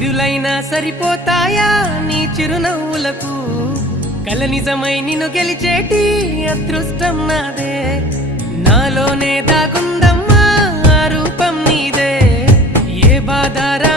సిరులైనా సరిపోతాయా నీ చిరునవ్వులకు కల నిజమై నిన్ను గెలిచేటి అదృష్టం నాదే నాలోనే దాగుందమ్మా ఆ రూపం నీదే ఏ బాధారా